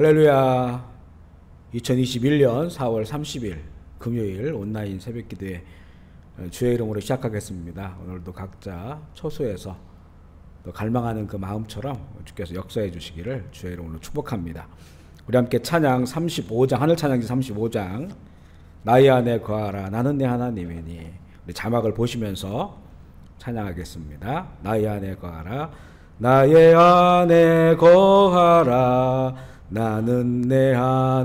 할렐루야. 2021년 4월 30일 금요일 온라인 새벽기도회 주의 이름으로 시작하겠습니다. 오늘도 각자 초소에서 또 갈망하는 그 마음처럼 주께서 역사해 주시기를 주의 이름으로 축복합니다. 우리 함께 찬양 35장, 하늘 찬양지 35장, 나의 안에 거하라 나는 내 하나님이니, 우리 자막을 보시면서 찬양하겠습니다. 나의 안에 거하라 나의 안에 거하라 나는 내 하나님이니,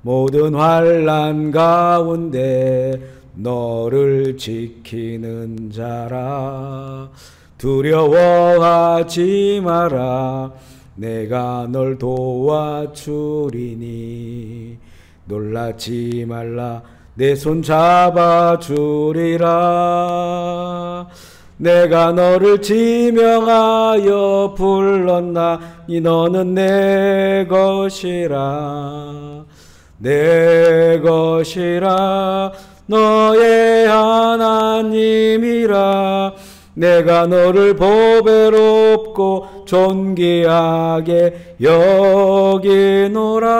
모든 환난 가운데 너를 지키는 자라. 두려워하지 마라 내가 널 도와주리니, 놀라지 말라 내 손 잡아주리라. 내가 너를 지명하여 불렀나니 너는 내 것이라. 내 것이라 너의 하나님이라. 내가 너를 보배롭고 존귀하게 여기노라.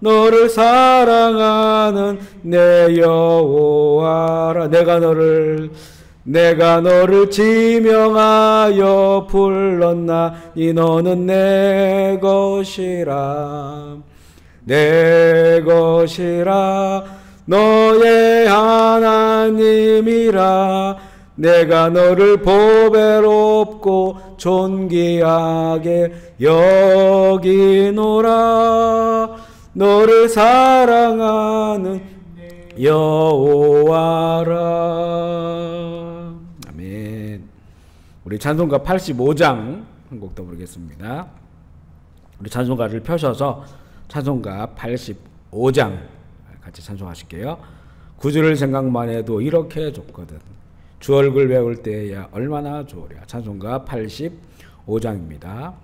너를 사랑하는 내 여호와라. 내가 너를 지명하여 불렀나니 너는 내 것이라. 내 것이라 너의 하나님이라. 내가 너를 보배롭고 존귀하게 여기노라. 너를 사랑하는 여호와라. 우리 찬송가 85장 한 곡 더 부르겠습니다. 우리 찬송가를 펴셔서 찬송가 85장 같이 찬송하실게요. 구주를 생각만 해도 이렇게 좋거든, 주 얼굴 배울 때야 얼마나 좋으랴. 찬송가 85장입니다.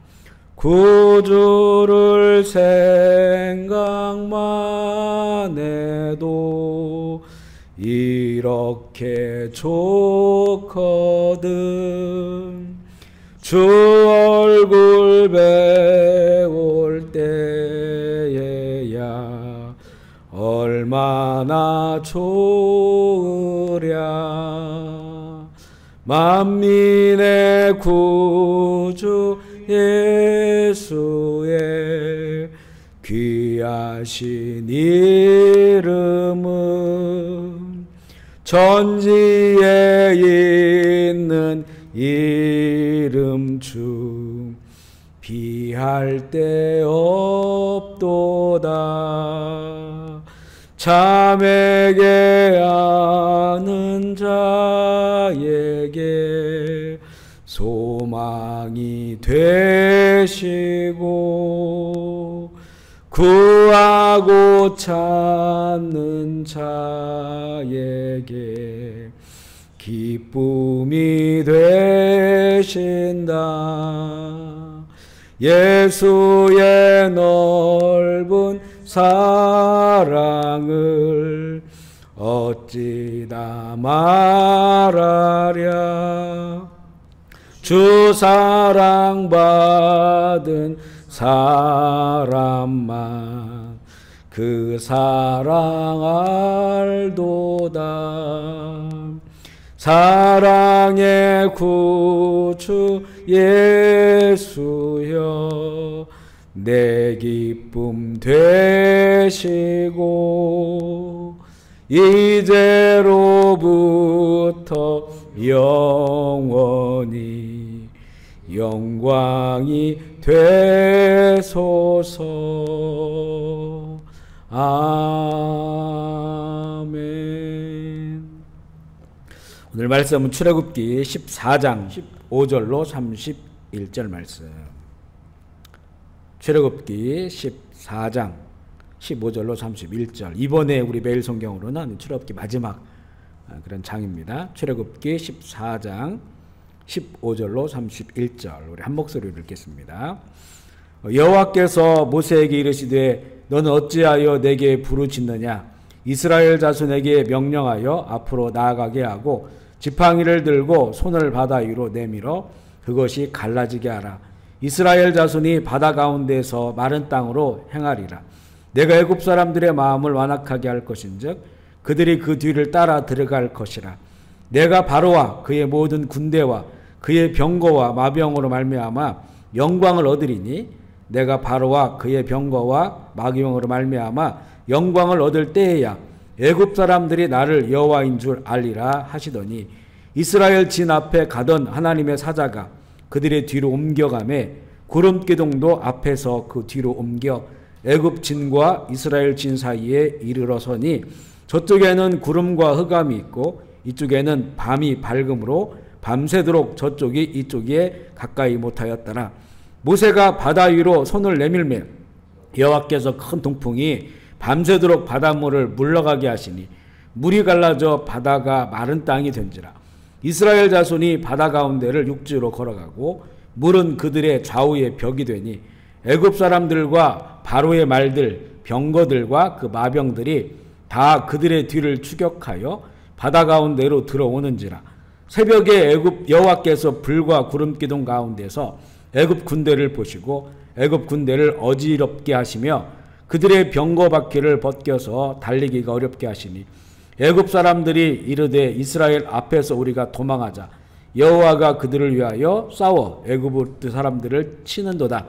구주를 생각만 해도 이렇게 좋거든, 주 얼굴 배울 때에야 얼마나 좋으랴. 만민의 구주 예수의 귀하신 이름은 전지에 있는 이름 중 비할 데 없도다. 참에게 아는 자에게 소망이 되시고, 구하고 찾는 자에게 기쁨이 되신다. 예수의 넓은 사랑을 어찌 다 말하랴. 주 사랑받은 사람만 그 사랑 알도다. 사랑의 구주 예수여 내 기쁨 되시고, 이제로부터 영원히 영광이 되소서. 아멘. 오늘 말씀은 출애굽기 14장 15절로 31절 말씀. 출애굽기 14장 15절로 31절. 이번에 우리 매일 성경으로는 출애굽기 마지막 그런 장입니다. 출애굽기 14장 15절로 31절. 우리 한 목소리로 읽겠습니다. 여호와께서 모세에게 이르시되 너는 어찌하여 내게 부르짖느냐. 이스라엘 자손에게 명령하여 앞으로 나아가게 하고 지팡이를 들고 손을 바다 위로 내밀어 그것이 갈라지게 하라. 이스라엘 자손이 바다 가운데서 마른 땅으로 행하리라. 내가 애굽 사람들의 마음을 완악하게 할 것인즉 그들이 그 뒤를 따라 들어갈 것이라. 내가 바로와 그의 모든 군대와 그의 병거와 마병으로 말미암아 영광을 얻으리니 내가 바로와 그의 병거와 마병으로 말미암아 영광을 얻을 때에야 애굽 사람들이 나를 여호와인 줄 알리라 하시더니 이스라엘 진 앞에 가던 하나님의 사자가 그들의 뒤로 옮겨가매 구름 기둥도 앞에서 그 뒤로 옮겨 애굽 진과 이스라엘 진 사이에 이르러 서니 저쪽에는 구름과 흑암이 있고 이쪽에는 밤이 밝음으로 밤새도록 저쪽이 이쪽에 가까이 못하였더라. 모세가 바다 위로 손을 내밀매 여호와께서 큰 동풍이 밤새도록 바닷물을 물러가게 하시니 물이 갈라져 바다가 마른 땅이 된지라. 이스라엘 자손이 바다 가운데를 육지로 걸어가고 물은 그들의 좌우에 벽이 되니 애굽 사람들과 바로의 말들 병거들과 그 마병들이 다 그들의 뒤를 추격하여 바다 가운데로 들어오는지라. 새벽에 애굽 여호와께서 불과 구름 기둥 가운데서 애굽 군대를 보시고 애굽 군대를 어지럽게 하시며 그들의 병거 바퀴를 벗겨서 달리기가 어렵게 하시니 애굽 사람들이 이르되 이스라엘 앞에서 우리가 도망하자. 여호와가 그들을 위하여 싸워 애굽 사람들을 치는도다.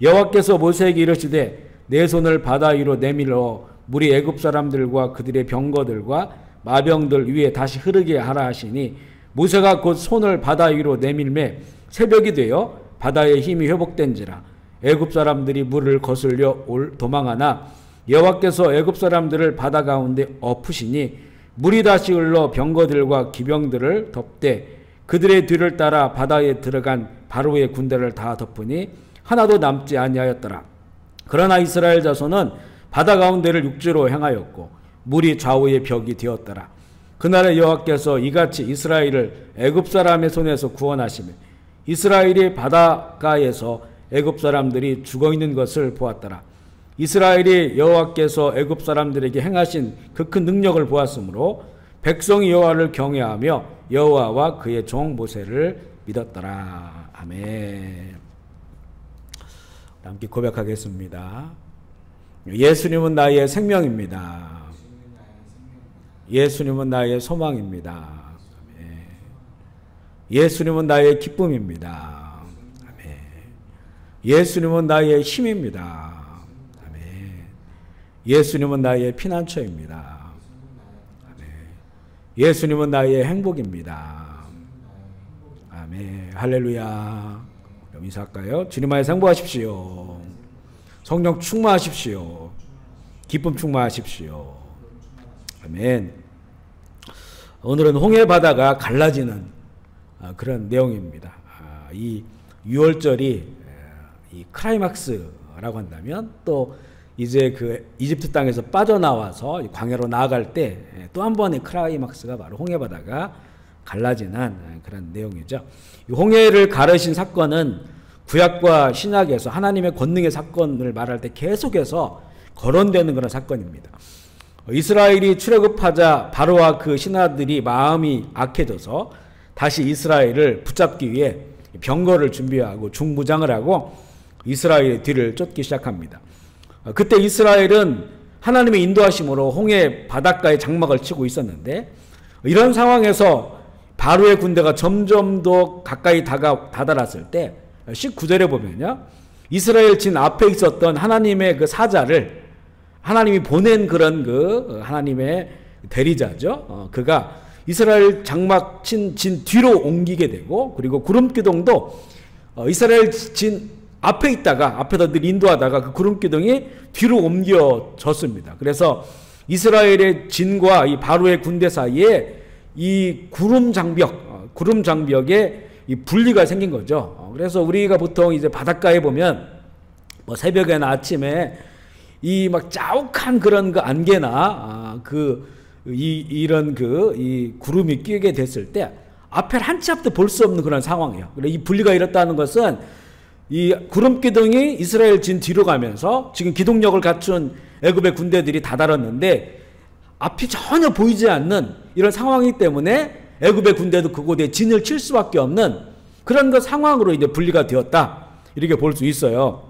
여호와께서 모세에게 이르시되 내 손을 바다 위로 내밀어 물이 애굽 사람들과 그들의 병거들과 마병들 위에 다시 흐르게 하라 하시니 모세가 곧 손을 바다 위로 내밀매 새벽이 되어 바다의 힘이 회복된지라. 애굽 사람들이 물을 거슬려 도망하나 여호와께서 애굽 사람들을 바다 가운데 엎으시니 물이 다시 흘러 병거들과 기병들을 덮되 그들의 뒤를 따라 바다에 들어간 바로의 군대를 다 덮으니 하나도 남지 아니하였더라. 그러나 이스라엘 자손은 바다 가운데를 육지로 행하였고 물이 좌우의 벽이 되었더라. 그날에 여호와께서 이같이 이스라엘을 애굽 사람의 손에서 구원하시며 이스라엘이 바닷가에서 애굽 사람들이 죽어있는 것을 보았더라. 이스라엘이 여호와께서 애굽 사람들에게 행하신 그 큰 능력을 보았으므로 백성이 여호와를 경외하며 여호와와 그의 종 모세를 믿었더라. 아멘. 함께 고백하겠습니다. 예수님은 나의 생명입니다. 예수님은 나의 소망입니다. 아멘. 예수님은 나의 기쁨입니다. 아멘. 예수님은 나의 힘입니다. 아멘. 예수님은 나의 피난처입니다. 아멘. 예수님은 나의 행복입니다. 아멘. 할렐루야. 그럼 인사할까요? 주님 안에서 행복하십시오. 성령 충만하십시오. 기쁨 충만하십시오. 아멘. 오늘은 홍해 바다가 갈라지는 그런 내용입니다. 이 6월절이 이 클라이막스라고 한다면 또 이제 그 이집트 땅에서 빠져나와서 광야로 나아갈 때 또 한 번의 클라이막스가 바로 홍해 바다가 갈라지는 그런 내용이죠. 이 홍해를 가르신 사건은 구약과 신약에서 하나님의 권능의 사건을 말할 때 계속해서 거론되는 그런 사건입니다. 이스라엘이 출애굽하자 바로와 그 신하들이 마음이 악해져서 다시 이스라엘을 붙잡기 위해 병거를 준비하고 중무장을 하고 이스라엘의 뒤를 쫓기 시작합니다. 그때 이스라엘은 하나님의 인도하심으로 홍해 바닷가에 장막을 치고 있었는데 이런 상황에서 바로의 군대가 점점 더 가까이 다다랐을 때 19절에 보면요. 이스라엘 진 앞에 있었던 하나님의 그 사자를 하나님이 보낸 그런 그 하나님의 대리자죠. 그가 이스라엘 장막 진 뒤로 옮기게 되고 그리고 구름기둥도 이스라엘 진 앞에 있다가 앞에서 늘 인도하다가 그 구름기둥이 뒤로 옮겨졌습니다. 그래서 이스라엘의 진과 이 바로의 군대 사이에 이 구름 장벽에 이 분리가 생긴 거죠. 그래서 우리가 보통 이제 바닷가에 보면 뭐 새벽에나 아침에 이 막 자욱한 그런 그 안개나 이런 이 구름이 끼게 됐을 때 앞에 한치 앞도 볼 수 없는 그런 상황이에요. 그래 이 분리가 일었다는 것은 이 구름 기둥이 이스라엘 진 뒤로 가면서 지금 기동력을 갖춘 애굽의 군대들이 다다랐는데 앞이 전혀 보이지 않는 이런 상황이기 때문에 애굽의 군대도 그곳에 진을 칠 수밖에 없는 그런 그 상황으로 이제 분리가 되었다. 이렇게 볼 수 있어요.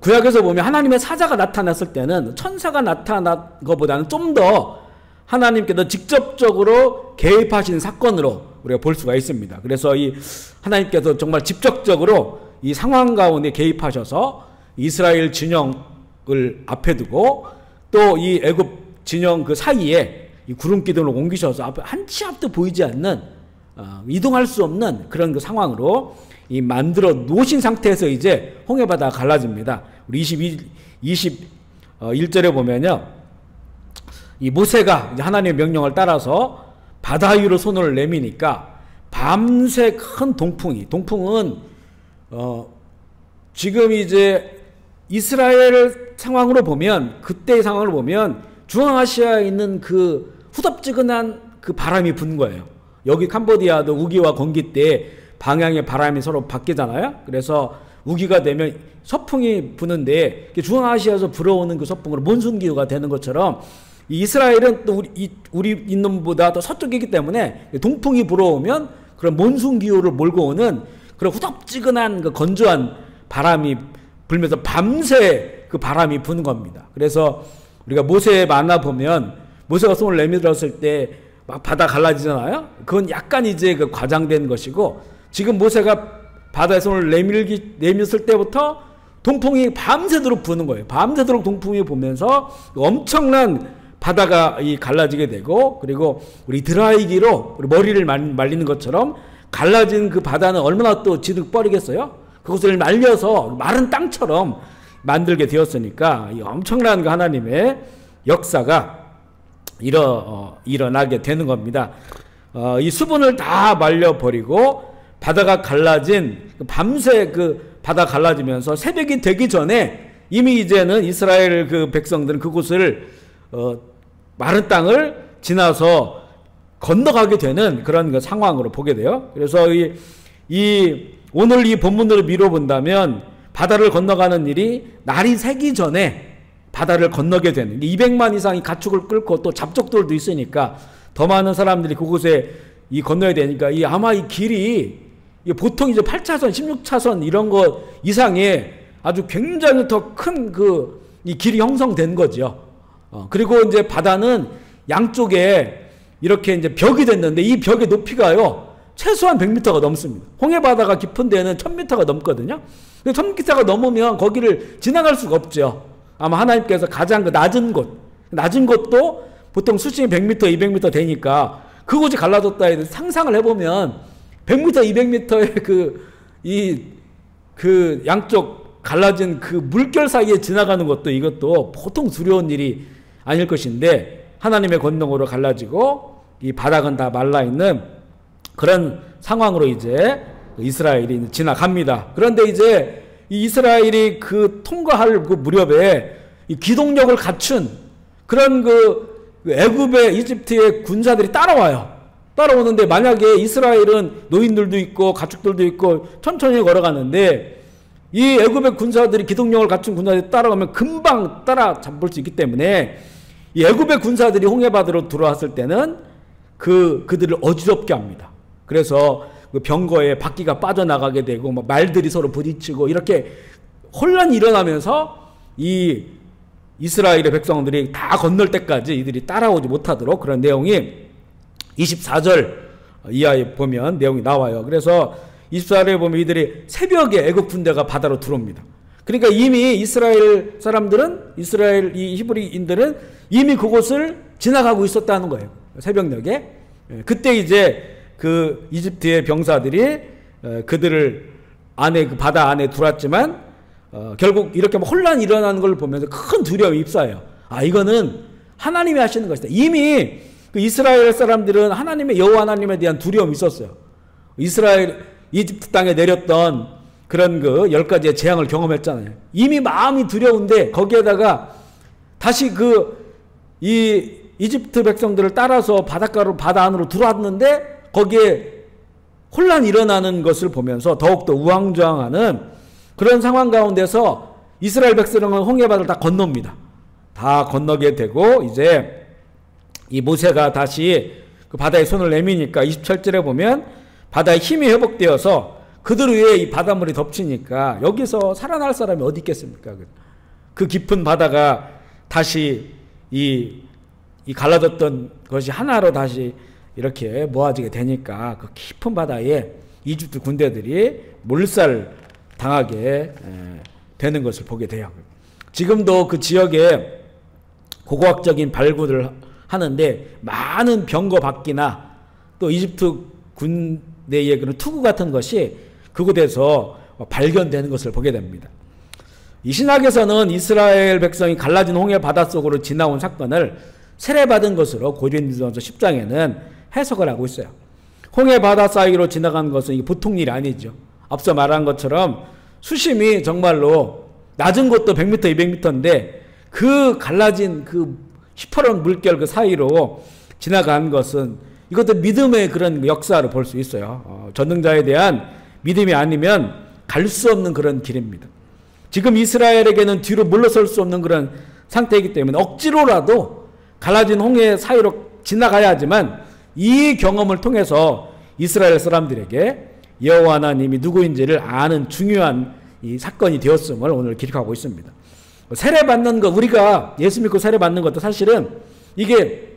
구약에서 보면 하나님의 사자가 나타났을 때는 천사가 나타난 것보다는 좀 더 하나님께서 직접적으로 개입하신 사건으로 우리가 볼 수가 있습니다. 그래서 이 하나님께서 정말 직접적으로 이 상황 가운데 개입하셔서 이스라엘 진영을 앞에 두고 또 이 애굽 진영 그 사이에 이 구름 기둥을 옮기셔서 앞에 한 치 앞도 보이지 않는 이동할 수 없는 그런 그 상황으로 이 만들어 놓으신 상태에서 이제 홍해바다가 갈라집니다. 우리 21절에 보면요. 이 모세가 이제 하나님의 명령을 따라서 바다 위로 손을 내미니까 밤새 큰 동풍은 지금 이제 이스라엘 상황으로 보면, 그때의 상황을 보면 중앙아시아에 있는 그 후덥지근한 그 바람이 분 거예요. 여기 캄보디아도 우기와 건기 때 방향의 바람이 서로 바뀌잖아요. 그래서 우기가 되면 서풍이 부는데 중앙아시아에서 불어오는 그 서풍으로 몬순기후가 되는 것처럼 이스라엘은 또 우리 있는 곳보다 더 서쪽이기 때문에 동풍이 불어오면 그런 몬순기후를 몰고 오는 그런 후덥지근한 그 건조한 바람이 불면서 밤새 그 바람이 부는 겁니다. 그래서 우리가 모세 만나보면 모세가 손을 내밀었을 때 막 바다 갈라지잖아요. 그건 약간 이제 그 과장된 것이고, 지금 모세가 바다에 손을 내밀었을 때부터 동풍이 밤새도록 부는 거예요. 밤새도록 동풍이 부면서 엄청난 바다가 갈라지게 되고, 그리고 우리 드라이기로 우리 머리를 말리는 것처럼 갈라진 그 바다는 얼마나 또 지득버리겠어요? 그것을 말려서 마른 땅처럼 만들게 되었으니까 이 엄청난 그 하나님의 역사가 일어나게 되는 겁니다. 이 수분을 다 말려버리고 바다가 갈라진 밤새 그 바다 갈라지면서 새벽이 되기 전에 이미 이제는 이스라엘 그 백성들은 그곳을 마른 땅을 지나서 건너가게 되는 그런 그 상황으로 보게 돼요. 그래서 오늘 이 본문으로 미뤄본다면 바다를 건너가는 일이 날이 새기 전에 바다를 건너게 되는, 200만 이상이 가축을 끌고 또 잡족들도 있으니까 더 많은 사람들이 그곳에 건너야 되니까 아마 이 길이 보통 이제 8차선, 16차선 이런 거 이상의 아주 굉장히 더 큰 이 길이 형성된 거죠. 그리고 이제 바다는 양쪽에 이렇게 이제 벽이 됐는데 이 벽의 높이가요, 최소한 100m가 넘습니다. 홍해바다가 깊은 데는 1000m가 넘거든요. 1000m가 넘으면 거기를 지나갈 수가 없죠. 아마 하나님께서 가장 그 낮은 곳도 보통 수심이 100m, 200m 되니까 그곳이 갈라졌다 해도 상상을 해보면 100m, 200m의 그 양쪽 갈라진 그 물결 사이에 지나가는 것도 이것도 보통 두려운 일이 아닐 것인데, 하나님의 권능으로 갈라지고 이 바닥은 다 말라있는 그런 상황으로 이제 이스라엘이 지나갑니다. 그런데 이제 이 이스라엘이 그 통과할 그 무렵에 이 기동력을 갖춘 그런 그 애굽의 이집트의 군사들이 따라오는데, 만약에 이스라엘은 노인들도 있고 가축들도 있고 천천히 걸어가는데 이 애굽의 군사들이 기동력을 갖춘 군사들이 따라가면 금방 따라잡을 수 있기 때문에 이 애굽의 군사들이 홍해바다로 들어왔을 때는 그들을 어지럽게 합니다. 그래서 그 병거에 바퀴가 빠져나가게 되고 말들이 서로 부딪히고 이렇게 혼란이 일어나면서 이 이스라엘의 백성들이 다 건널 때까지 이들이 따라오지 못하도록 그런 내용이 24절 이하에 보면 내용이 나와요. 그래서 24절에 보면 이들이 새벽에 애굽 군대가 바다로 들어옵니다. 그러니까 이미 이스라엘 사람들은, 이스라엘 이 히브리인들은 이미 그곳을 지나가고 있었다는 거예요. 새벽녘에. 그때 이제 그 이집트의 병사들이 그들을 그 바다 안에 들어왔지만 결국 이렇게 혼란이 일어나는 걸 보면서 큰 두려움이 입사해요. 이거는 하나님이 하시는 것이다. 이미 그 이스라엘 사람들은 하나님의 여호와 하나님에 대한 두려움이 있었어요. 이집트 땅에 내렸던 그런 그 10가지의 재앙을 경험했잖아요. 이미 마음이 두려운데 거기에다가 다시 이 이집트 백성들을 따라서 바다 안으로 들어왔는데 거기에 혼란이 일어나는 것을 보면서 더욱더 우왕좌왕하는 그런 상황 가운데서 이스라엘 백성은 홍해바다를 다 건넙니다. 다 건너게 되고 이제 이 모세가 다시 그 바다에 손을 내미니까 27절에 보면 바다의 힘이 회복되어서 그들 위에 이 바닷물이 덮치니까 여기서 살아날 사람이 어디 있겠습니까? 그 깊은 바다가 다시 이 갈라졌던 것이 하나로 다시 이렇게 모아지게 되니까 그 깊은 바다에 이집트 군대들이 몰살 당하게 되는 것을 보게 돼요. 지금도 그 지역에 고고학적인 발굴을 하는데 많은 병거 바퀴나 또 이집트 군대의 그런 투구 같은 것이 그곳에서 발견되는 것을 보게 됩니다. 이 신학에서는 이스라엘 백성이 갈라진 홍해 바닷속으로 지나온 사건을 세례받은 것으로 고린도전서 10장에는 해석을 하고 있어요. 홍해 바다 사이로 지나간 것은 이게 보통 일이 아니죠. 앞서 말한 것처럼 수심이 정말로 낮은 곳도 100m, 200m인데 그 갈라진 그 시퍼런 물결 그 사이로 지나간 것은 이것도 믿음의 그런 역사를 볼 수 있어요. 전능자에 대한 믿음이 아니면 갈 수 없는 그런 길입니다. 지금 이스라엘에게는 뒤로 물러설 수 없는 그런 상태이기 때문에 억지로라도 갈라진 홍해 사이로 지나가야 하지만 이 경험을 통해서 이스라엘 사람들에게 여호와 하나님이 누구인지를 아는 중요한 이 사건이 되었음을 오늘 기록하고 있습니다. 세례받는 것, 우리가 예수 믿고 세례받는 것도 사실은 이게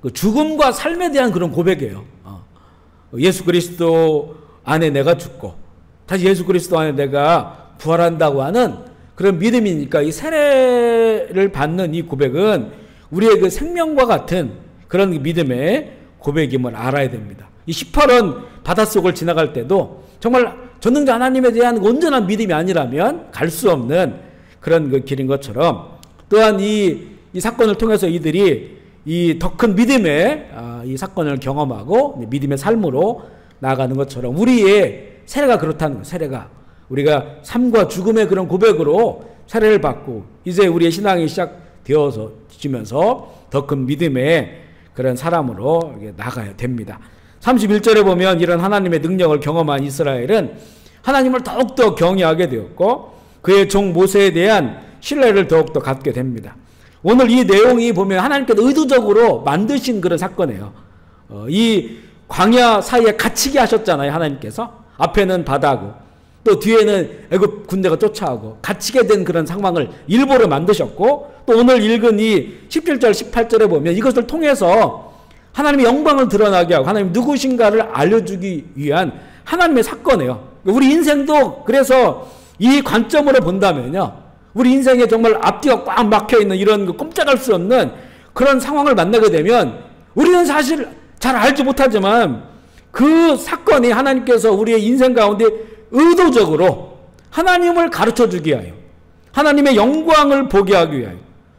그 죽음과 삶에 대한 그런 고백이에요. 예수 그리스도 안에 내가 죽고 다시 예수 그리스도 안에 내가 부활한다고 하는 그런 믿음이니까 이 세례를 받는 이 고백은 우리의 그 생명과 같은 그런 믿음의 고백임을 알아야 됩니다. 이 18원 바닷속을 지나갈 때도 정말 전능자 하나님에 대한 온전한 믿음이 아니라면 갈 수 없는 그런 그 길인 것처럼 또한 이 사건을 통해서 이들이 이 더 큰 믿음의 이 사건을 경험하고 믿음의 삶으로 나아가는 것처럼 우리의 세례가 그렇다는 거예요. 세례가 우리가 삶과 죽음의 그런 고백으로 세례를 받고 이제 우리의 신앙이 시작되어서 지면서 더 큰 믿음의 그런 사람으로 나가야 됩니다. 31절에 보면 이런 하나님의 능력을 경험한 이스라엘은 하나님을 더욱더 경외하게 되었고 그의 종 모세에 대한 신뢰를 더욱더 갖게 됩니다. 오늘 이 내용이 보면 하나님께서 의도적으로 만드신 그런 사건이에요. 이 광야 사이에 갇히게 하셨잖아요. 하나님께서 앞에는 바다고 또 뒤에는 애굽 군대가 쫓아오고 갇히게 된 그런 상황을 일부러 만드셨고 또 오늘 읽은 이 17절 18절에 보면 이것을 통해서 하나님의 영광을 드러나게 하고 하나님 누구신가를 알려주기 위한 하나님의 사건이에요. 우리 인생도 그래서 이 관점으로 본다면요, 우리 인생에 정말 앞뒤가 꽉 막혀있는 이런 꼼짝할 수 없는 그런 상황을 만나게 되면 우리는 사실 잘 알지 못하지만 그 사건이 하나님께서 우리의 인생 가운데 의도적으로 하나님을 가르쳐주기 위하여 하나님의 영광을 보게 하기 위하여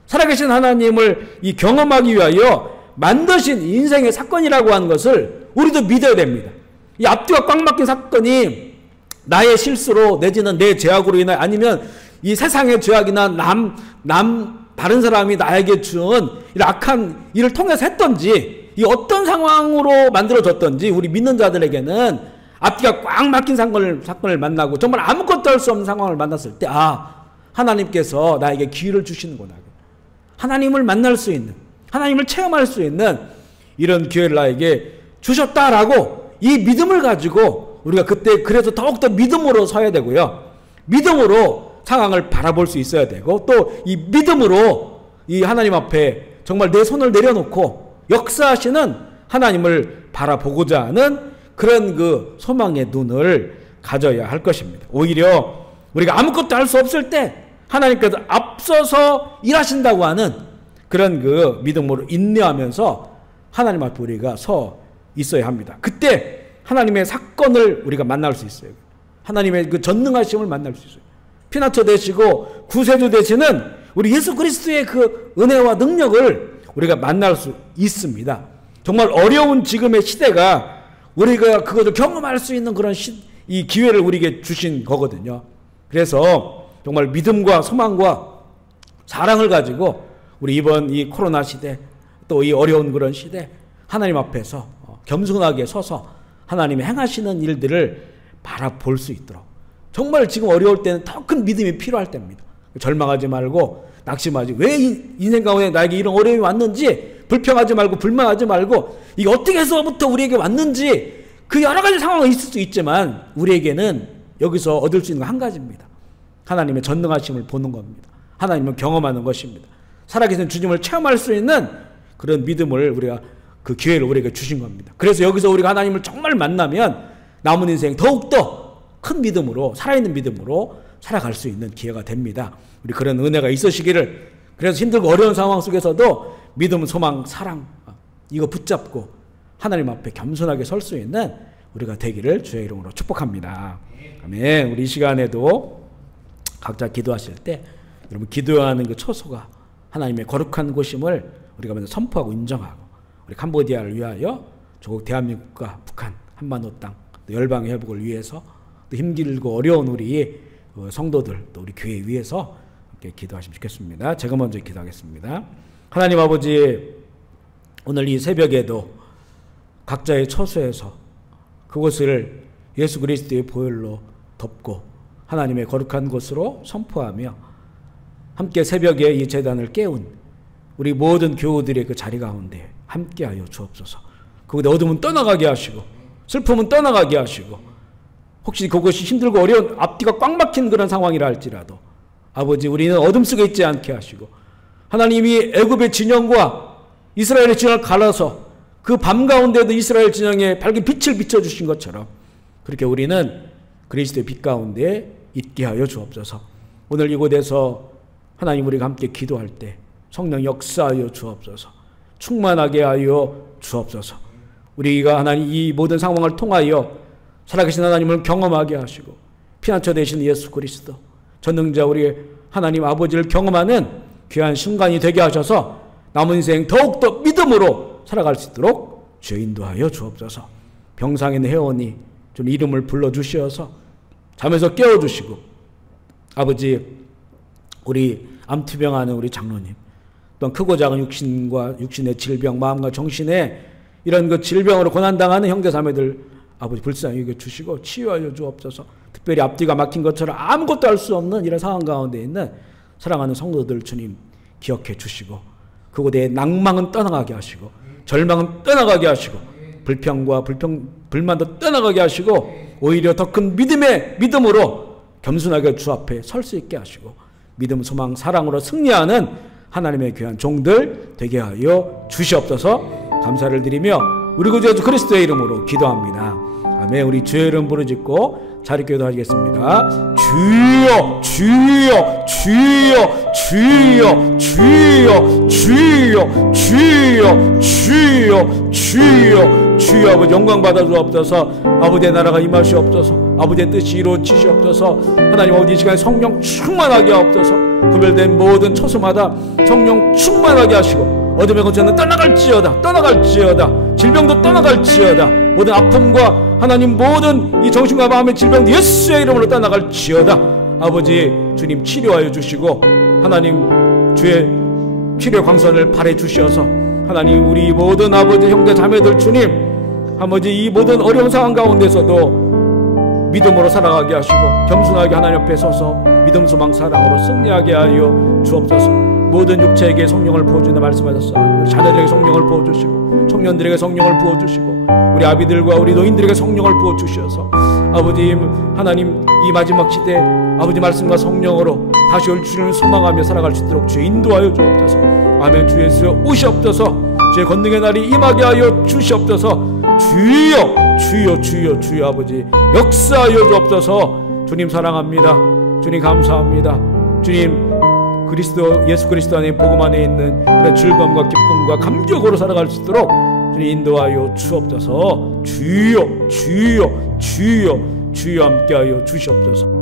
살아계신 하나님을 이 경험하기 위하여 만드신 인생의 사건이라고 하는 것을 우리도 믿어야 됩니다. 이 앞뒤가 꽉 막힌 사건이 나의 실수로 내지는 내 죄악으로 인하여 아니면 이 세상의 죄악이나 다른 사람이 나에게 준 악한 일을 통해서 했던지 이 어떤 상황으로 만들어졌던지 우리 믿는 자들에게는 앞뒤가 꽉 막힌 사건을 만나고 정말 아무것도 할 수 없는 상황을 만났을 때 하나님께서 나에게 기회를 주시는구나. 하나님을 만날 수 있는 하나님을 체험할 수 있는 이런 기회를 나에게 주셨다라고 이 믿음을 가지고 우리가 그때 그래서 더욱더 믿음으로 서야 되고요. 믿음으로 상황을 바라볼 수 있어야 되고 또 이 믿음으로 이 하나님 앞에 정말 내 손을 내려놓고 역사하시는 하나님을 바라보고자 하는 그런 그 소망의 눈을 가져야 할 것입니다. 오히려 우리가 아무것도 할 수 없을 때 하나님께서 앞서서 일하신다고 하는 그런 그 믿음으로 인내하면서 하나님 앞에 우리가 서 있어야 합니다. 그때 하나님의 사건을 우리가 만날 수 있어요. 하나님의 그 전능하심을 만날 수 있어요. 피난처 되시고 구세주 되시는 우리 예수 그리스도의 그 은혜와 능력을 우리가 만날 수 있습니다. 정말 어려운 지금의 시대가 우리가 그것을 경험할 수 있는 그런 이 기회를 우리에게 주신 거거든요. 그래서 정말 믿음과 소망과 사랑을 가지고 우리 이번 이 코로나 시대 또 이 어려운 그런 시대 하나님 앞에서 겸손하게 서서 하나님이 행하시는 일들을 바라볼 수 있도록 정말 지금 어려울 때는 더 큰 믿음이 필요할 때입니다. 절망하지 말고 낙심하지 왜 인생 가운데 나에게 이런 어려움이 왔는지 불평하지 말고 불만하지 말고 이게 어떻게 해서부터 우리에게 왔는지 그 여러 가지 상황이 있을 수 있지만 우리에게는 여기서 얻을 수 있는 건 한 가지입니다. 하나님의 전능하심을 보는 겁니다. 하나님을 경험하는 것입니다. 살아계신 주님을 체험할 수 있는 그런 믿음을 우리가 그 기회를 우리에게 주신 겁니다. 그래서 여기서 우리가 하나님을 정말 만나면 남은 인생 더욱더 큰 믿음으로, 살아있는 믿음으로 살아갈 수 있는 기회가 됩니다. 우리 그런 은혜가 있으시기를. 그래서 힘들고 어려운 상황 속에서도 믿음, 소망, 사랑 이거 붙잡고 하나님 앞에 겸손하게 설 수 있는 우리가 되기를 주의 이름으로 축복합니다. 아멘. 우리 이 시간에도 각자 기도하실 때 여러분 기도하는 그 처소가 하나님의 거룩한 곳임을 우리가 먼저 선포하고 인정하고, 우리 캄보디아를 위하여 조국 대한민국과 북한 한반도 땅 또 열방의 회복을 위해서 또 힘들고 어려운 우리 성도들 또 우리 교회 위해서 함께 기도하시면 좋겠습니다. 제가 먼저 기도하겠습니다. 하나님 아버지, 오늘 이 새벽에도 각자의 처소에서 그곳을 예수 그리스도의 보혈로 덮고 하나님의 거룩한 곳으로 선포하며 함께 새벽에 이 제단을 깨운 우리 모든 교우들의 그 자리 가운데 함께하여 주옵소서. 그곳에 어둠은 떠나가게 하시고 슬픔은 떠나가게 하시고, 혹시 그것이 힘들고 어려운 앞뒤가 꽉 막힌 그런 상황이라 할지라도 아버지, 우리는 어둠 속에 있지 않게 하시고 하나님이 애굽의 진영과 이스라엘의 진영을 갈아서 그 밤 가운데도 이스라엘 진영에 밝은 빛을 비춰주신 것처럼 그렇게 우리는 그리스도의 빛 가운데 있게 하여 주옵소서. 오늘 이곳에서 하나님 우리가 함께 기도할 때 성령 역사하여 주옵소서. 충만하게 하여 주옵소서. 우리가 하나님 이 모든 상황을 통하여 살아계신 하나님을 경험하게 하시고 피난처 되신 예수 그리스도 전능자 우리 하나님 아버지를 경험하는 귀한 순간이 되게 하셔서 남은 인생 더욱더 믿음으로 살아갈 수 있도록 주여 인도하여 주옵소서. 병상에 있는 회원이 좀 이름을 불러주시어서 잠에서 깨워주시고, 아버지 우리 암투병하는 우리 장로님 또한 크고 작은 육신의 질병, 마음과 정신의 이런 그 질병으로 고난당하는 형제자매들 아버지 불쌍히 여겨주시고 치유하여 주옵소서. 특별히 앞뒤가 막힌 것처럼 아무것도 할 수 없는 이런 상황 가운데 있는 사랑하는 성도들 주님 기억해 주시고 그곳에 낭망은 떠나가게 하시고 절망은 떠나가게 하시고 불평과 불만도 떠나가게 하시고 오히려 더 큰 믿음으로 겸손하게 주 앞에 설 수 있게 하시고 믿음, 소망, 사랑으로 승리하는 하나님의 귀한 종들 되게 하여 주시옵소서. 감사를 드리며 우리 구주 예수 그리스도의 이름으로 기도합니다. 아멘. 우리 주의 이름 부르짖고 자리 기도하겠습니다. 주여 주여 주여 주여 주여 주여 주여 주여 주여 주여 아버지 영광 받아 주옵소서. 아버지의 나라가 임하시옵소서. 아버지의 뜻이 이루어지시옵소서. 하나님 아버지 이 시간에 성령 충만하게 하옵소서. 구별된 모든 처소마다 성령 충만하게 하시고 어둠의 권세는 떠나갈지어다 질병도 떠나갈지어다 모든 아픔과 하나님 모든 이 정신과 마음의 질병도 예수의 이름으로 떠나갈지어다. 아버지 주님 치료하여 주시고 하나님 주의 치료 광선을 발해 주셔서 하나님 우리 모든 아버지 형제 자매들 주님 아버지 이 모든 어려운 상황 가운데서도 믿음으로 살아가게 하시고 겸손하게 하나님 앞에 서서 믿음, 소망, 사랑으로 승리하게 하여 주옵소서. 모든 육체에게 성령을 부어주는 말씀하셨어. 우리 자녀들에게 성령을 부어주시고 청년들에게 성령을 부어주시고 우리 아비들과 우리 노인들에게 성령을 부어주셔서 아버지 하나님 이 마지막 시대 아버지 말씀과 성령으로 다시 올 주님을 소망하며 살아갈 수 있도록 주의 인도하여 주옵소서. 아멘. 주 예수 오시옵소서. 주의 권능의 날이 임하게 하여 주시옵소서. 주여 주여 주여 주여 아버지 역사하여 주옵소서. 주님 사랑합니다. 주님 감사합니다. 주님 예수 그리스도 안에 복음 안에 있는 그런 즐거움과 기쁨과 감격으로 살아갈 수 있도록 주님 인도하여 주옵소서. 주여 주여 주여 주여 함께하여 주시옵소서.